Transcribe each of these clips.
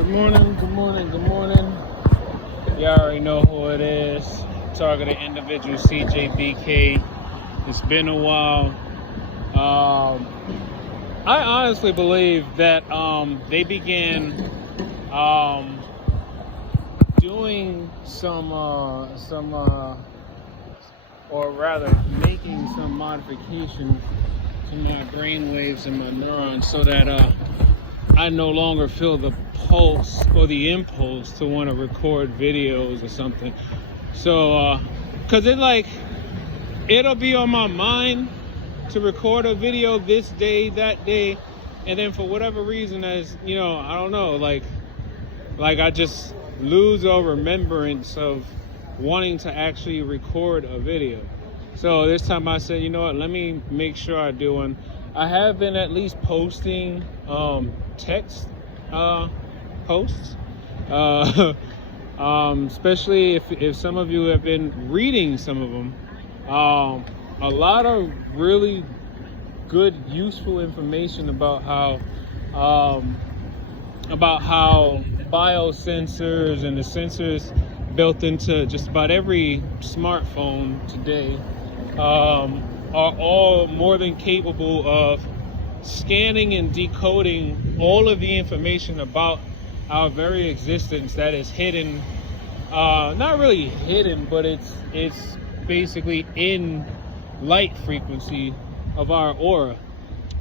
Good morning, good morning, good morning. Y'all already know who it is. Targeted individual CJBK. It's been a while. I honestly believe that they began doing some or rather making some modifications to my brain waves and my neurons so that I no longer feel the pulse or the impulse to want to record videos or something. So, cause it'll be on my mind to record a video this day, that day, and then for whatever reason, as you know, I don't know, like I just lose all remembrance of wanting to actually record a video. So this time I said, you know what, let me make sure I do one. I have been at least posting text posts, especially if some of you have been reading some of them. A lot of really good, useful information about how biosensors and the sensors built into just about every smartphone today are all more than capable of scanning and decoding all of the information about our very existence that is hidden, not really hidden, but it's basically in light frequency of our aura.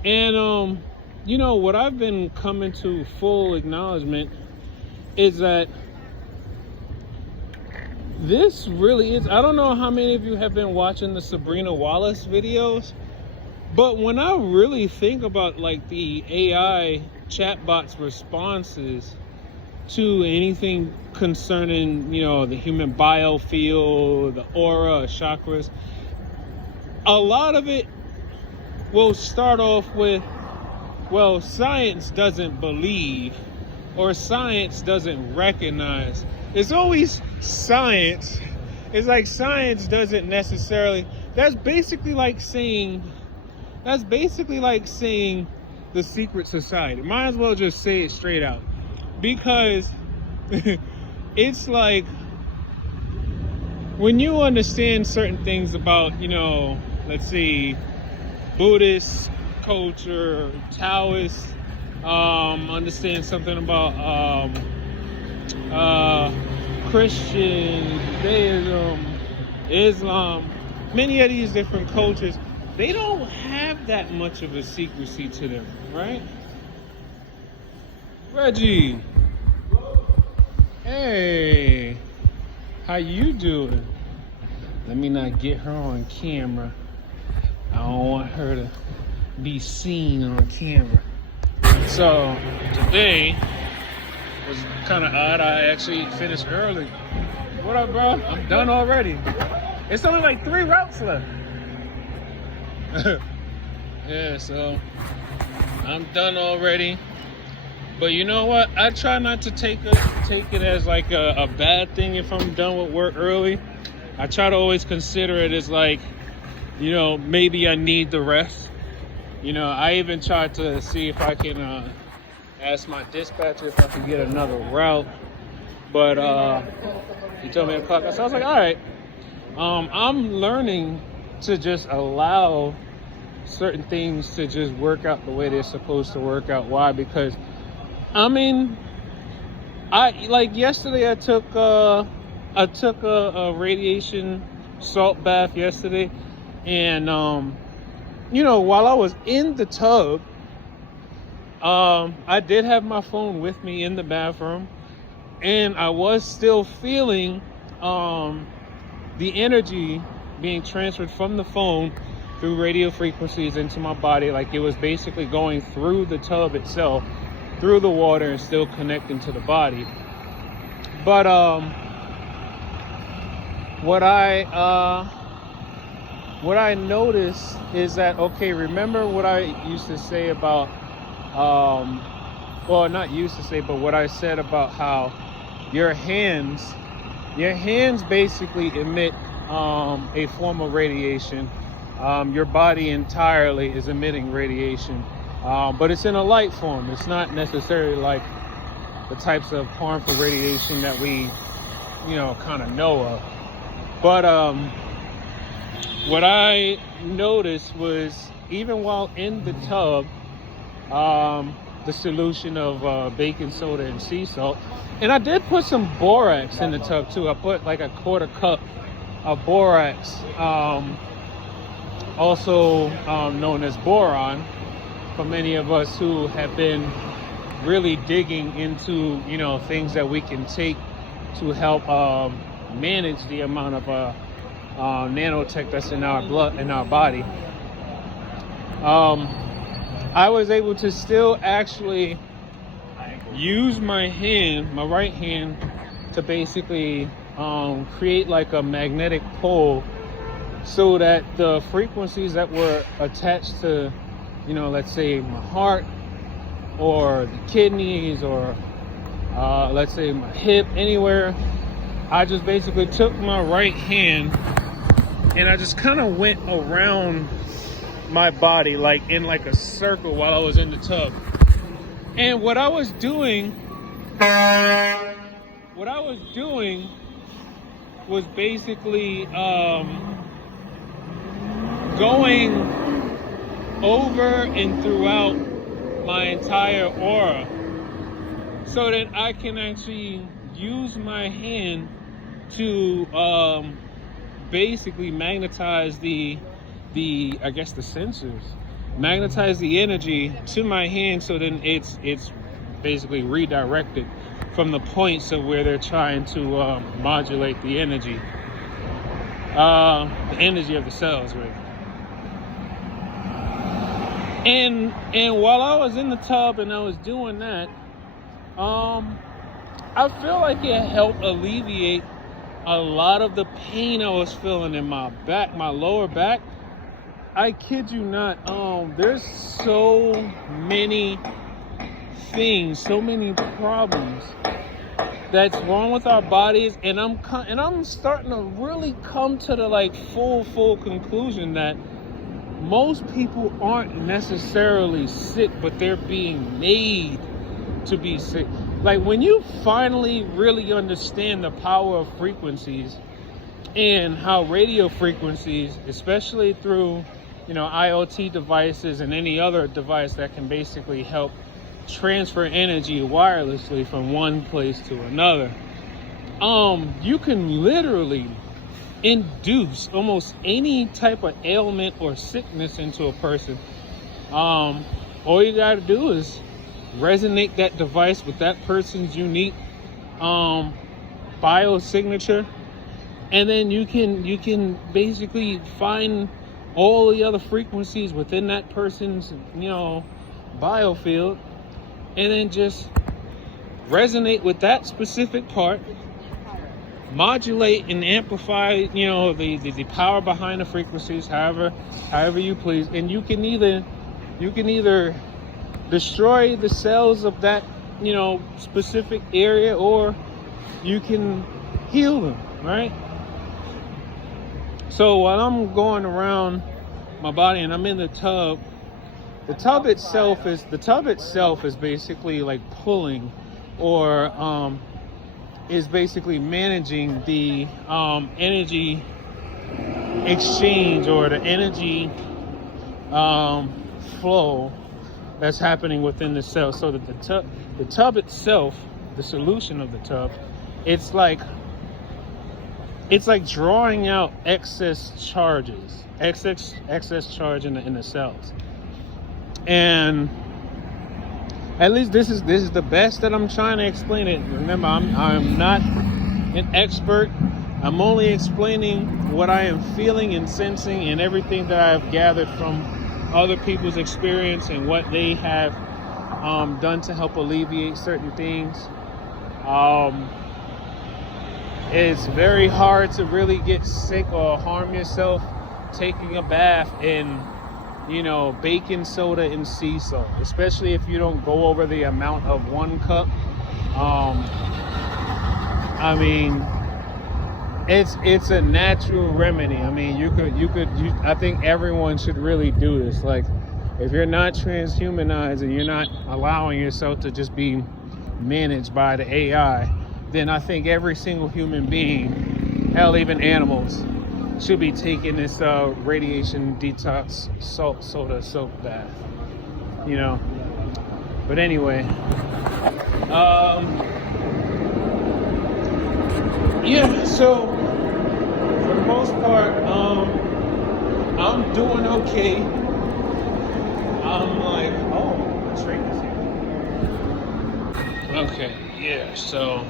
And you know what I've been coming to full acknowledgement is that this really is, I don't know how many of you have been watching the Sabrina Wallace videos, but when I really think about like the AI chatbot's responses to anything concerning, you know, the human biofield, the aura, chakras, a lot of it will start off with, well, science doesn't believe or science doesn't recognize. It's always science. It's like science doesn't necessarily, that's basically like saying the secret society. Might as well just say it straight out, because it's like when you understand certain things about, you know, let's see, Buddhist culture, Taoist, understand something about Christian, Judaism, Islam, many of these different cultures, they don't have that much of a secrecy to them, right? Reggie, hey, how you doing? Let me not get her on camera. I don't want her to be seen on camera. So today was kind of odd. I actually finished early. What up, bro? I'm done already. It's only like 3 routes left. Yeah, so I'm done already. But you know what? I try not to take it as like a bad thing if I'm done with work early. I try to always consider it as like, you know, maybe I need the rest. You know, I even tried to see if I can ask my dispatcher if I could get another route. But he told me to clock. So I was like, all right. I'm learning to just allow certain things to just work out the way they're supposed to work out. Why? Because I mean, like yesterday I took a radiation salt bath yesterday, and you know, while I was in the tub, I did have my phone with me in the bathroom, and I was still feeling the energy being transferred from the phone through radio frequencies into my body, like it was basically going through the tub itself, through the water, and still connecting to the body. But what I noticed is that, okay, remember what I used to say about well, not used to say, but what I said about how your hands basically emit a form of radiation. Your body entirely is emitting radiation, but it's in a light form. It's not necessarily like the types of harmful radiation that we, kind of know of. But what I noticed was, even while in the tub, the solution of baking soda and sea salt, and I did put some borax in the tub too. I put like a quarter cup of borax, also known as boron, for many of us who have been really digging into, things that we can take to help manage the amount of nanotech that's in our blood, in our body. I was able to still actually use my hand, my right hand, to basically create like a magnetic pole, so that the frequencies that were attached to, let's say my heart or the kidneys, or let's say my hip, anywhere, I just basically took my right hand and I just kind of went around my body, like in like a circle, while I was in the tub. And what I was doing was basically going over and throughout my entire aura, so that I can actually use my hand to basically magnetize the I guess the sensors, magnetize the energy to my hand, so then it's basically redirected from the points of where they're trying to modulate the energy of the cells, right? And while I was in the tub and I was doing that, I feel like it helped alleviate a lot of the pain I was feeling in my back, my lower back. I kid you not, there's so many things, so many problems that's wrong with our bodies, and I'm starting to really come to the like full conclusion that most people aren't necessarily sick, but they're being made to be sick. Like, when you finally really understand the power of frequencies and how radio frequencies, especially through, IoT devices and any other device that can basically help transfer energy wirelessly from one place to another, you can literally induce almost any type of ailment or sickness into a person. All you got to do is resonate that device with that person's unique biosignature, and then you can basically find all the other frequencies within that person's biofield, and then just resonate with that specific part, modulate and amplify the power behind the frequencies however you please, and you can either destroy the cells of that specific area, or you can heal them, right? So while I'm going around my body and I'm in the tub itself is basically like pulling, or is basically managing the energy exchange, or the energy flow that's happening within the cell. So that the tub itself, the solution of the tub, it's like drawing out excess charge in the cells. And at least this is the best that I'm trying to explain it. Remember, I'm not an expert. I'm only explaining what I am feeling and sensing, and everything that I've gathered from other people's experience and what they have done to help alleviate certain things. It's very hard to really get sick or harm yourself taking a bath in baking soda and sea salt, especially if you don't go over the amount of 1 cup. I mean, it's a natural remedy. I mean, I think everyone should really do this. Like, if you're not transhumanized and you're not allowing yourself to just be managed by the AI, then I think every single human being, hell, even animals, should be taking this radiation detox salt soda soap bath. You know. But anyway, yeah. So for the most part, I'm doing okay. I'm like, oh, the train is here. Okay, yeah. So,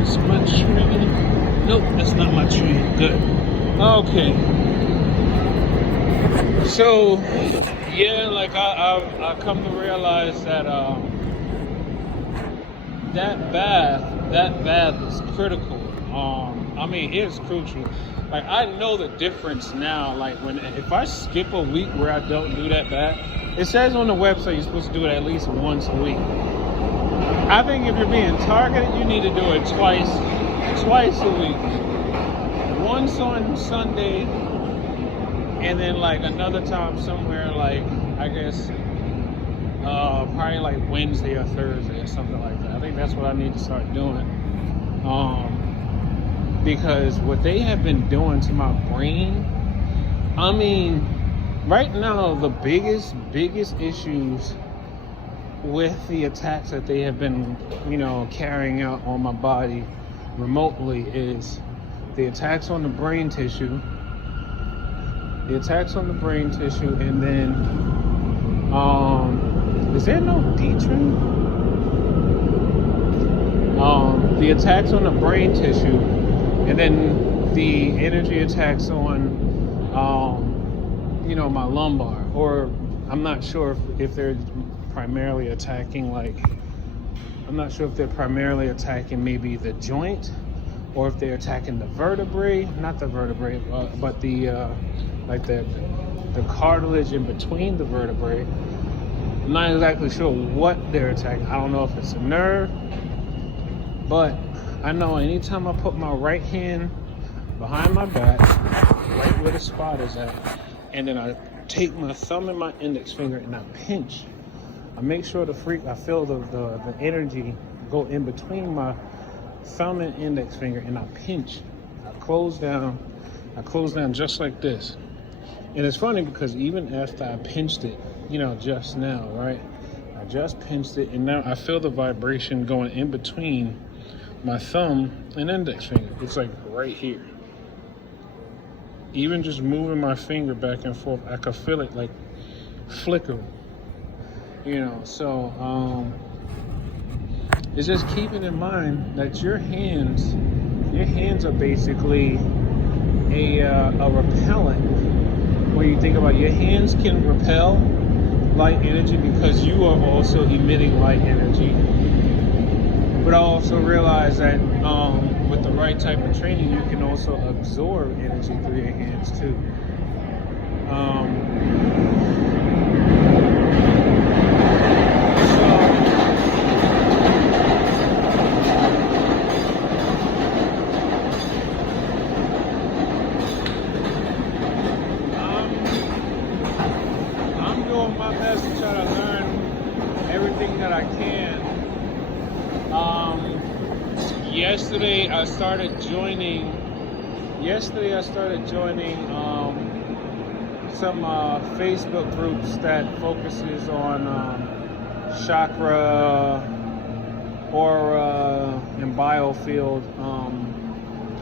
it's my train. Nope, that's not my train. Good. Okay. So, yeah, like I come to realize that that bath is critical. I mean, it's crucial. Like, I know the difference now. Like, if I skip a week where I don't do that bath, it says on the website you're supposed to do it at least once a week. I think if you're being targeted, you need to do it twice a week. Once on Sunday, and then like another time somewhere, like I guess probably like Wednesday or Thursday or something like that. I think that's what I need to start doing. Because what they have been doing to my brain, I mean, right now the biggest issues with the attacks that they have been, carrying out on my body remotely is the attacks on the brain tissue. And then is there no D-trim? The attacks on the brain tissue, and then the energy attacks on my lumbar, or I'm not sure if they're primarily attacking maybe the joint, or if they're attacking the vertebrae, not the vertebrae, but the cartilage in between the vertebrae. I'm not exactly sure what they're attacking. I don't know if it's a nerve, but I know anytime I put my right hand behind my back, right where the spot is at, and then I take my thumb and my index finger and I pinch. I make sure I feel the energy go in between my thumb and index finger, and I pinch. I close down just like this. And it's funny because even after I pinched it, just now, right? I just pinched it, and now I feel the vibration going in between my thumb and index finger. It's like right here. Even just moving my finger back and forth, I could feel it like flickering. So it's just keeping in mind that your hands are basically a repellent. When you think about it, your hands can repel light energy because you are also emitting light energy. But I also realize that with the right type of training, you can also absorb energy through your hands too. My best to try to learn everything that I can. Yesterday I started joining some Facebook groups that focuses on chakra, aura, and biofield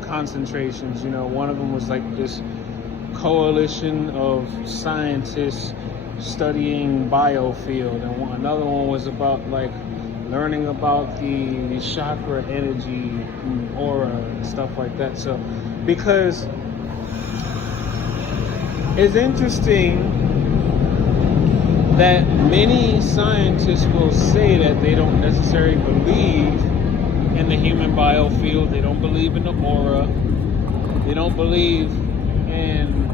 concentrations. One of them was like this coalition of scientists studying biofield, and another one was about like learning about the chakra energy and aura and stuff like that. So because it's interesting that many scientists will say that they don't necessarily believe in the human biofield, they don't believe in the aura, they don't believe in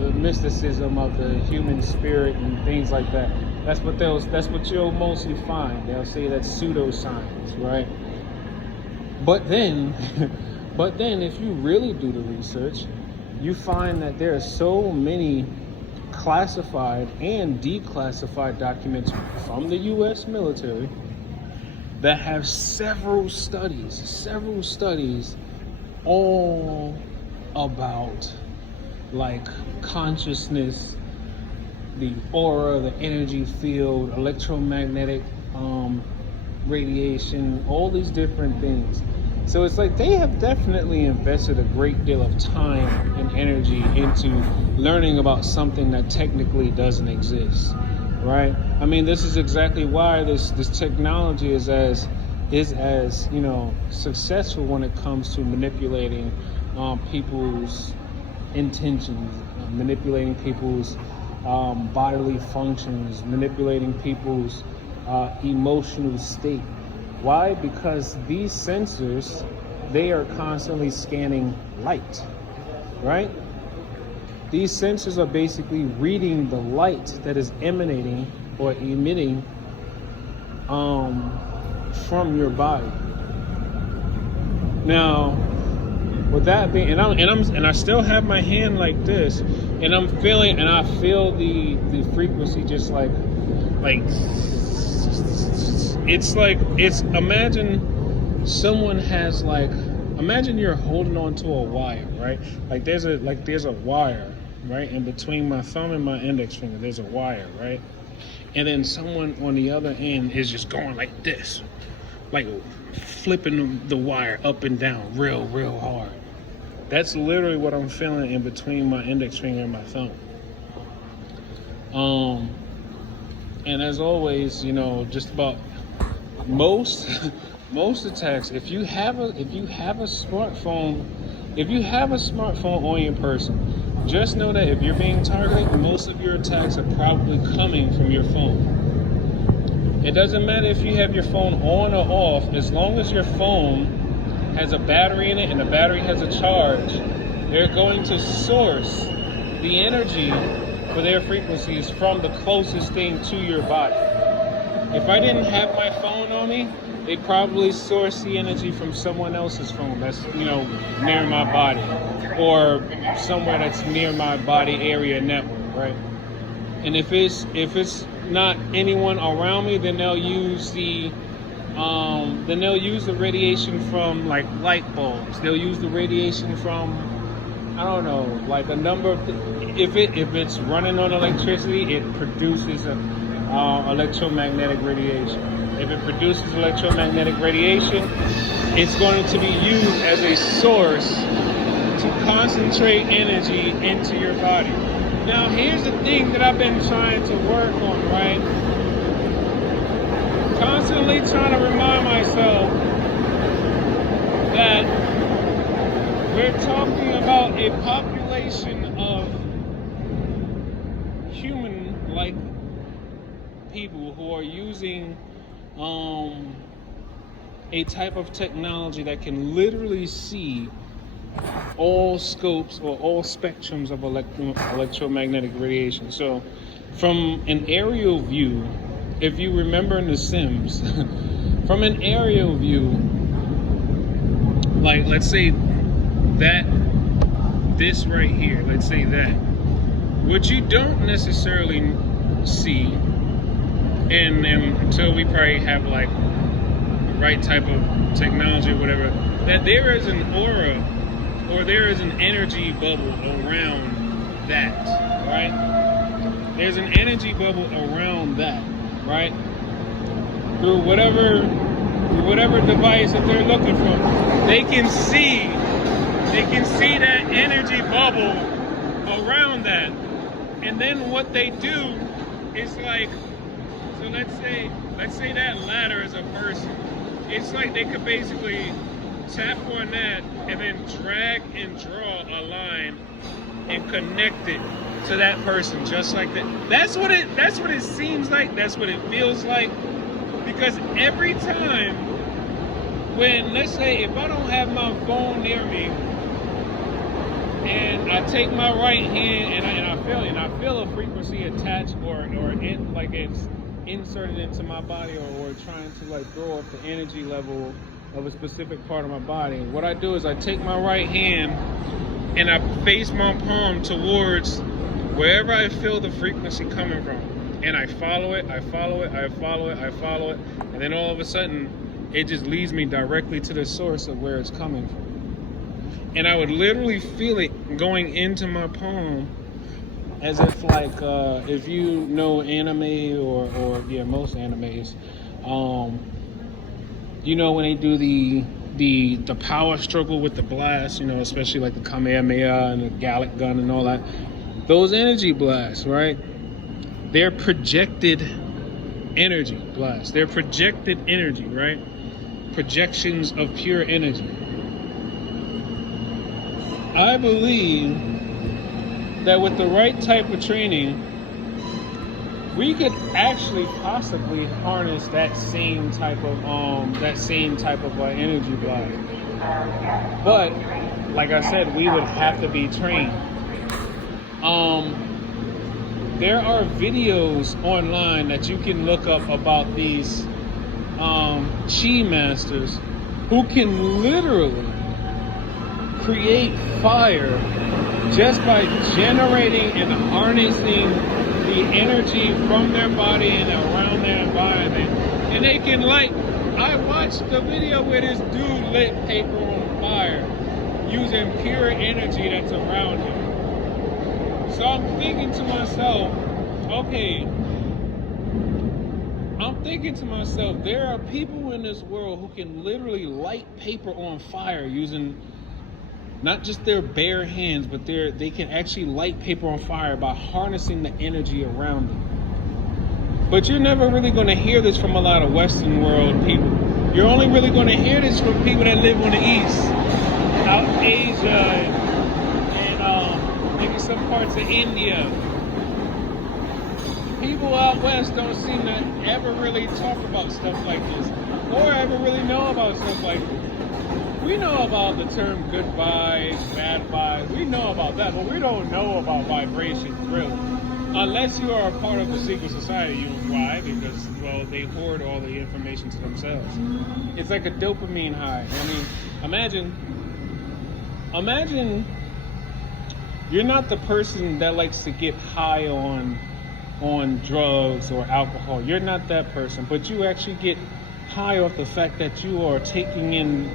the mysticism of the human spirit and things like that. That's what you'll mostly find. They'll say that's pseudoscience, right? But then if you really do the research, you find that there are so many classified and declassified documents from the US military that have several studies all about like consciousness, the aura, the energy field, electromagnetic radiation, all these different things. So it's like they have definitely invested a great deal of time and energy into learning about something that technically doesn't exist, right? I mean, this is exactly why this technology is as successful when it comes to manipulating people's intentions, manipulating people's bodily functions, manipulating people's emotional state. Why? Because these sensors, they are constantly scanning light, right? These sensors are basically reading the light that is emanating or emitting from your body. Now, with that being, and I still have my hand like this, and I feel the frequency just like imagine you're holding on to a wire, right? Like there's a wire, right? In between my thumb and my index finger, there's a wire, right? And then someone on the other end is just going like this, like flipping the wire up and down real hard. That's literally what I'm feeling in between my index finger and my thumb. And as always, just about most attacks, if you have a smartphone on your person, just know that if you're being targeted, most of your attacks are probably coming from your phone. It doesn't matter if you have your phone on or off, as long as your phone has a battery in it and the battery has a charge, they're going to source the energy for their frequencies from the closest thing to your body. If I didn't have my phone on me, they probably source the energy from someone else's phone that's near my body, or somewhere that's near my body area network, right? And if it's not anyone around me, then they'll use the radiation from like light bulbs. They'll use the radiation from, I don't know, like a number of if it's running on electricity, it produces electromagnetic radiation. If it produces electromagnetic radiation, it's going to be used as a source to concentrate energy into your body. Now, here's the thing that I've been trying to work on, right? Constantly trying to remind myself that we're talking about a population of human-like people who are using a type of technology that can literally see all scopes or all spectrums of electromagnetic radiation. So from an aerial view, if you remember in The Sims, from an aerial view, like let's say this right here, let's say that, what you don't necessarily see, and until we probably have like the right type of technology or whatever, that there is an aura or there is an energy bubble around that, right? There's an energy bubble around that, right? Through whatever device that they're looking for, they can see that energy bubble around that. And then what they do is like, so let's say that ladder is a person. It's like they could basically tap on that and then drag and draw a line and connect it to that person, just like that. That's what it seems like. That's what it feels like. Because every time when, let's say, if I don't have my phone near me, and I take my right hand and I feel a frequency attached or it like it's inserted into my body or trying to like throw off the energy level of a specific part of my body. What I do is I take my right hand and I face my palm towards wherever I feel the frequency coming from, and I follow it, and then all of a sudden, it just leads me directly to the source of where it's coming from. And I would literally feel it going into my palm, as if like, if you know anime or most animes, you know when they do the power struggle with the blast, you know, especially like the Kamehameha and the Gallic gun and all that, those energy blasts, right? They're projected energy blasts. They're projected energy, right? Projections of pure energy. I believe that with the right type of training, we could actually possibly harness that same type of energy blast. But like I said, we would have to be trained. There are videos online that you can look up about these chi masters who can literally create fire just by generating and harnessing the energy from their body and around their environment. And they can I watched the video where this dude lit paper on fire using pure energy that's around him. So I'm thinking to myself, there are people in this world who can literally light paper on fire using not just their bare hands, but they can actually light paper on fire by harnessing the energy around them. But you're never really going to hear this from a lot of Western world people. You're only really going to hear this from people that live on the East, out in Asia, and maybe some parts of India. People out West don't seem to ever really talk about stuff like this, or ever really know about stuff like this. We know about the term good vibes, bad vibes. We know about that, but we don't know about vibrations, really. Unless you are a part of the secret society. Why? Because, well, they hoard all the information to themselves. It's like a dopamine high. I mean, imagine you're not the person that likes to get high on drugs or alcohol. You're not that person, but you actually get high off the fact that you are taking in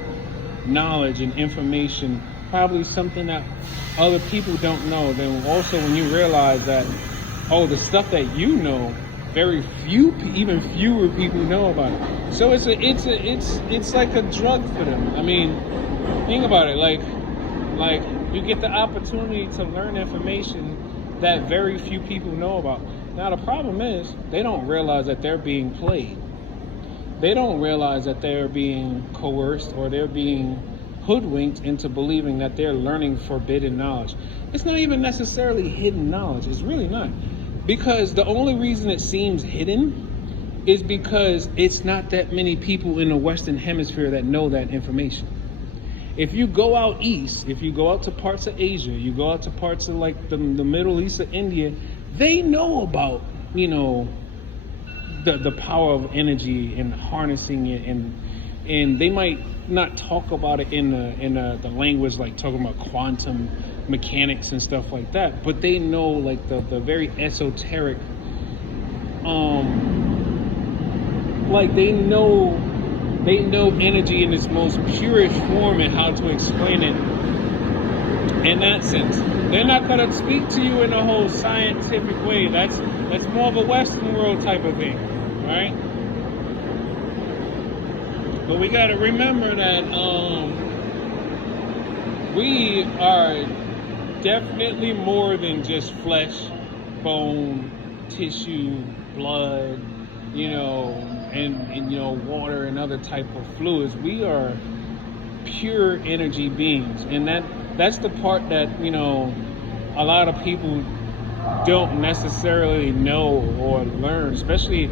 knowledge and information, probably something that other people don't know. Then also when you realize that, the stuff that you know, very few, even fewer people know about it. So it's like a drug for them. I mean, think about it. Like you get the opportunity to learn information that very few people know about. Now the problem is they don't realize that they're being played. They don't realize that they're being coerced or they're being hoodwinked into believing that they're learning forbidden knowledge. It's not even necessarily hidden knowledge. It's really not. Because the only reason it seems hidden is because it's not that many people in the Western Hemisphere that know that information. If you go out east, if you go out to parts of Asia, you go out to parts of like the Middle East of India, they know about, the power of energy and harnessing it, and they might not talk about it in the language like talking about quantum mechanics and stuff like that, but they know like the very esoteric, like they know energy in its most purest form and how to explain it in that sense. They're not going to speak to you in a whole scientific way. That's more of a Western world type of thing, right? But we got to remember that we are definitely more than just flesh, bone, tissue, blood, and water and other type of fluids. We are pure energy beings, and that's the part that a lot of people don't necessarily know or learn, especially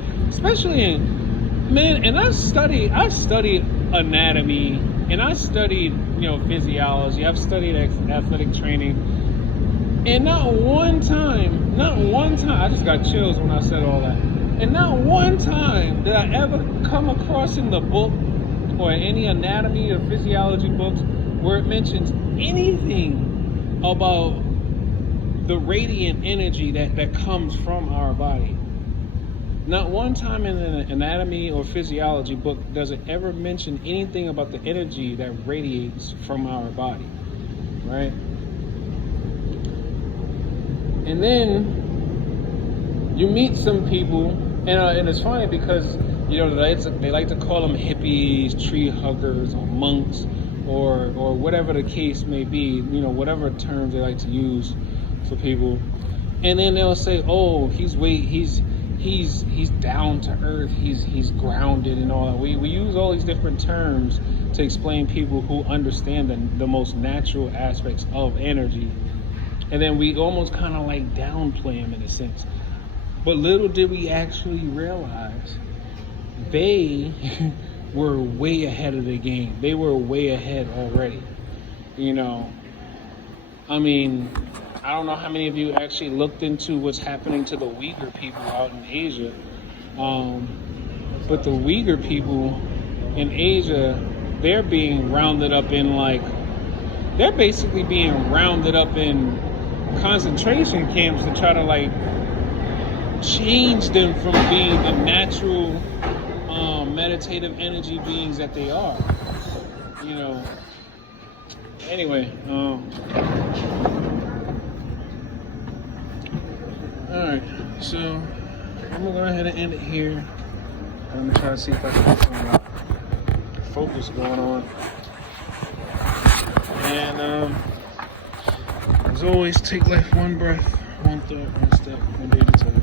in and I studied anatomy, and I studied physiology. I've studied athletic training, and not one time, I just got chills when I said all that. And not one time did I ever come across in the book or any anatomy or physiology books where it mentions anything about the radiant energy that comes from our body. Not one time in an anatomy or physiology book does it ever mention anything about the energy that radiates from our body, right? And then you meet some people, and it's funny because they like to call them hippies, tree huggers, or monks, or whatever the case may be. Whatever terms they like to use for people, and then they'll say, "Oh, he's down to earth, he's grounded," and all that. We use all these different terms to explain people who understand the most natural aspects of energy, and then we almost kind of like downplay them in a sense. But little did we actually realize they were way ahead of the game. They were way ahead already. I mean, I don't know how many of you actually looked into what's happening to the Uyghur people out in Asia. But the Uyghur people in Asia, they're being rounded up in they're basically being rounded up in concentration camps to try to change them from being the natural meditative energy beings that they are. Anyway, alright, so I'm gonna go ahead and end it here. I'm gonna try to see if I can get some focus going on. And as always, take life one breath, one thought, one step, one day at a time.